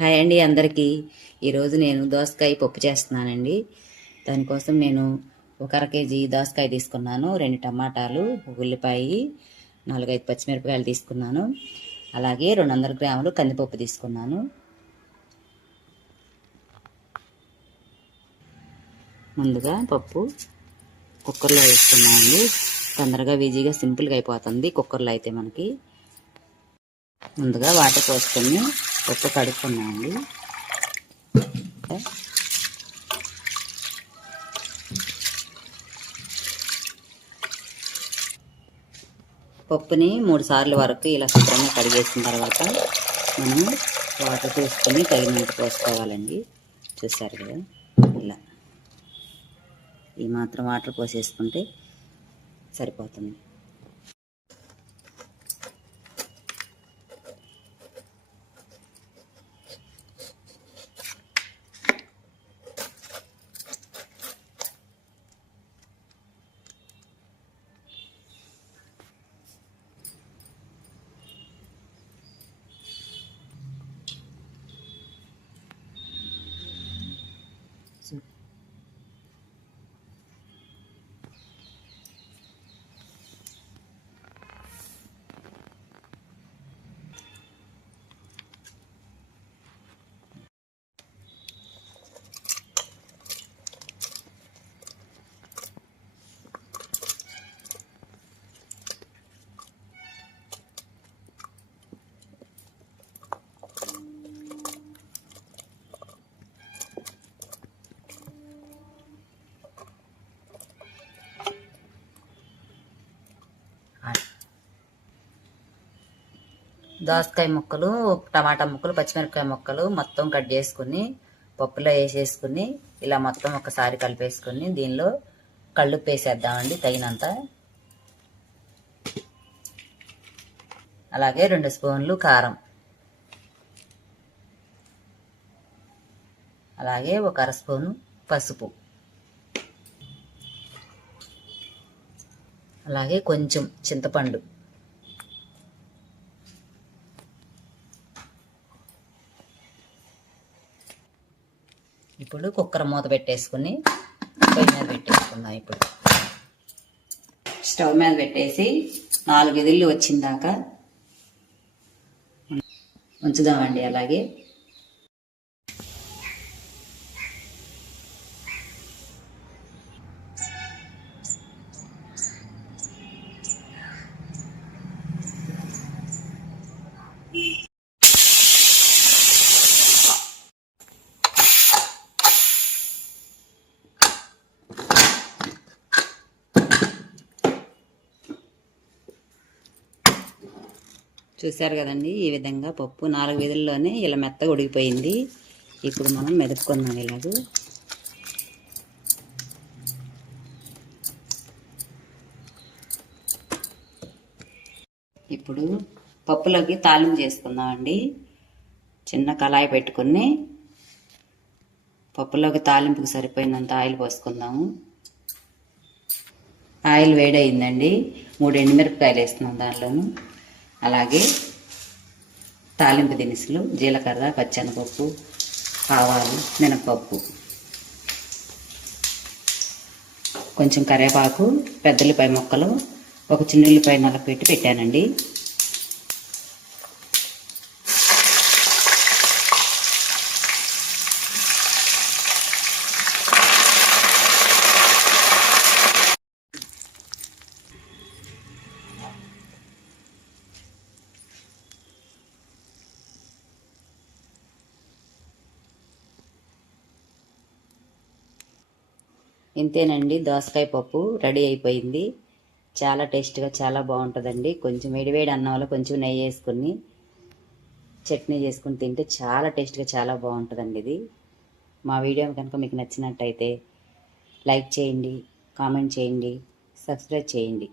Hi అండి అందరికీ. ఈరోజు నేను దోసకాయ పప్పు చేస్తున్నానండి. దానికోసం నేను ఒక అర కేజీ దోసకాయ తీసుకున్నాను రెండు టమాటాలు ఉల్లిపాయ నాలుగైదు పచ్చిమిరపకాయలు తీసుకున్నాను అలాగే రెండు వందల గ్రాములు కందిపప్పు తీసుకున్నాను. ముందుగా పప్పు కుక్కర్లో వేసుకున్నామండి తొందరగా ఈజీగా సింపుల్గా అయిపోతుంది కుక్కర్లో అయితే మనకి. ముందుగా వాటర్ పోసుకొని పప్పు కడుక్కున్నామండి. పప్పుని మూడు సార్లు వరకు ఇలా శుభ్రంగా కడిగేసిన తర్వాత మనం వాటర్ చూసుకొని తగినంత పోసుకోవాలండి. చూసారు కదా? ఇలా. ఈ మాత్రం వాటర్ పోసేసుకుంటే సరిపోతుంది. దోసకాయ ముక్కలు టమాటా ముక్కలు పచ్చిమిరపకాయ ముక్కలు మొత్తం కట్ చేసుకుని పప్పులో వేసేసుకుని ఇలా మొత్తం ఒకసారి కలిపేసుకుని దీనిలో కళ్ళు వేసేద్దామండి తగినంత. అలాగే రెండు స్పూన్లు కారం. అలాగే ఒక అర స్పూను పసుపు. అలాగే కొంచెం చింతపండు. ఇప్పుడు కుక్కర్ మూత పెట్టేసుకుని పొయ్యి మీద పెట్టేసుకుందాం ఇప్పుడు. స్టవ్ మీద పెట్టేసి నాలుగు ఎదిళ్ళు వచ్చిందాక ఉంచుదామండి అలాగే. చూశారు కదండి ఈ విధంగా పప్పు నాలుగు విధుల్లోనే ఇలా మెత్తగా ఉడికిపోయింది. ఇప్పుడు మనం మెదుపుకుందాం ఇలాగ. ఇప్పుడు పప్పులోకి తాలింపు చేసుకుందామండి. చిన్న కళాయి పెట్టుకుని పప్పులోకి తాలింపుకి సరిపోయినంత ఆయిల్ పోసుకుందాము. ఆయిల్ వేడయిందండి. మూడు ఎండుమిరపకాయలు వేస్తున్నాం దానిలోను. అలాగే తాలింపు దినుసులు జీలకర్ర పచ్చనిపప్పు ఆవాలు మినపప్పు. కొంచెం కరివేపాకు పెద్దలిపాయ ముక్కలు ఒక చిన్నుల్లిపాయ నలపెట్టి పెట్టానండి. ఇంతేనండి. దోసకాయ పప్పు రెడీ అయిపోయింది. చాలా టేస్ట్గా చాలా బాగుంటుందండి. కొంచెం వేడివేడి అన్నంలో కొంచెం నెయ్యి వేసుకుని చట్నీ చేసుకుని తింటే చాలా టేస్ట్గా చాలా బాగుంటుందండి ఇది. మా వీడియో కనుక మీకు నచ్చినట్టయితే లైక్ చేయండి కామెంట్ చేయండి సబ్స్క్రైబ్ చేయండి.